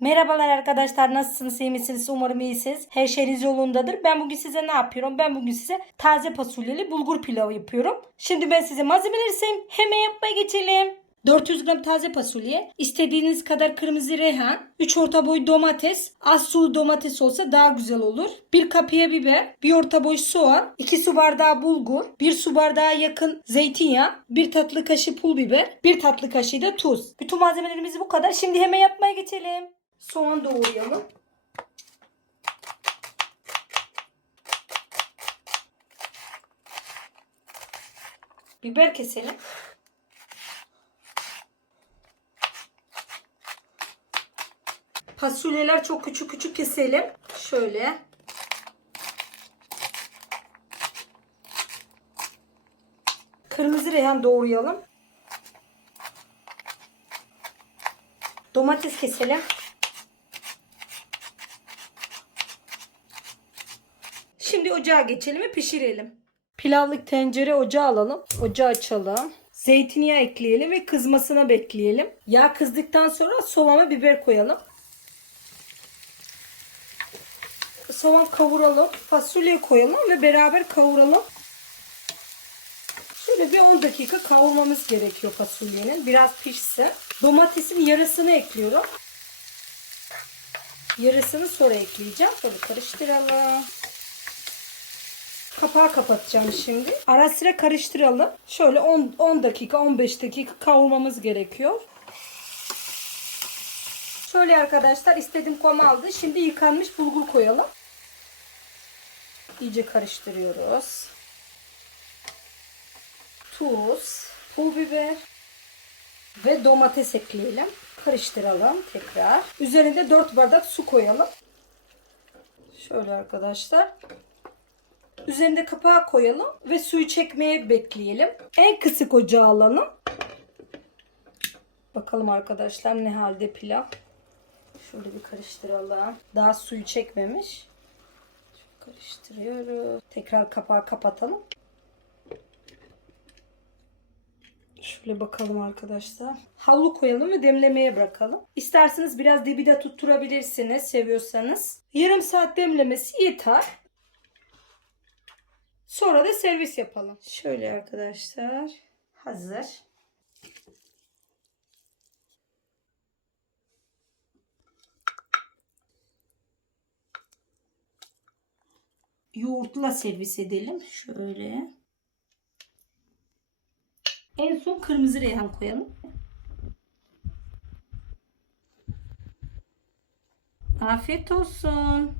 Merhabalar arkadaşlar nasılsınız iyi misiniz umarım iyisiniz her şeyiniz yolundadır ben bugün size ne yapıyorum ben bugün size taze fasulyeli bulgur pilavı yapıyorum şimdi ben size malzemeleri sayayım hemen yapmaya geçelim 400 gram taze fasulye, istediğiniz kadar kırmızı reyhan, 3 orta boy domates, az sulu domates olsa daha güzel olur. 1 kapya biber, 1 orta boy soğan, 2 su bardağı bulgur, 1 su bardağı yakın zeytinyağı, 1 tatlı kaşığı pul biber, 1 tatlı kaşığı da tuz. Bütün malzemelerimiz bu kadar. Şimdi hemen yapmaya geçelim. Soğan doğrayalım. Biber keselim. Fasulyeler çok küçük küçük keselim. Şöyle. Kırmızı reyhan doğrayalım. Domates keselim. Şimdi ocağa geçelim ve pişirelim. Pilavlık tencere ocağı alalım. Ocağı açalım. Zeytinyağı ekleyelim ve kızmasına bekleyelim. Yağ kızdıktan sonra soğan ve biber koyalım. Soğan kavuralım. Fasulye koyalım ve beraber kavuralım. Şöyle bir 10 dakika kavurmamız gerekiyor fasulyenin. Biraz pişsin. Domatesin yarısını ekliyorum. Yarısını sonra ekleyeceğim. Şöyle karıştıralım. Kapağı kapatacağım şimdi. Ara sıra karıştıralım. Şöyle 10, 10 dakika 15 dakika kavurmamız gerekiyor. Şöyle arkadaşlar istediğim koma aldı. Şimdi yıkanmış bulgur koyalım. İyice karıştırıyoruz. Tuz, pul biber ve domates ekleyelim. Karıştıralım tekrar. Üzerinde 4 bardak su koyalım. Şöyle arkadaşlar. Üzerinde kapağı koyalım ve suyu çekmeye bekleyelim. En kısık ocağı alalım. Bakalım arkadaşlar ne halde pilav. Şöyle bir karıştıralım. Daha suyu çekmemiş. Karıştırıyoruz. Tekrar kapağı kapatalım. Şöyle bakalım arkadaşlar. Havlu koyalım ve demlemeye bırakalım. İsterseniz biraz dibi de tutturabilirsiniz seviyorsanız. Yarım saat demlemesi yeter. Sonra da servis yapalım. Şöyle arkadaşlar. Hazır. Yoğurtla servis edelim. Şöyle. En son kırmızı reyhan koyalım. Afiyet olsun.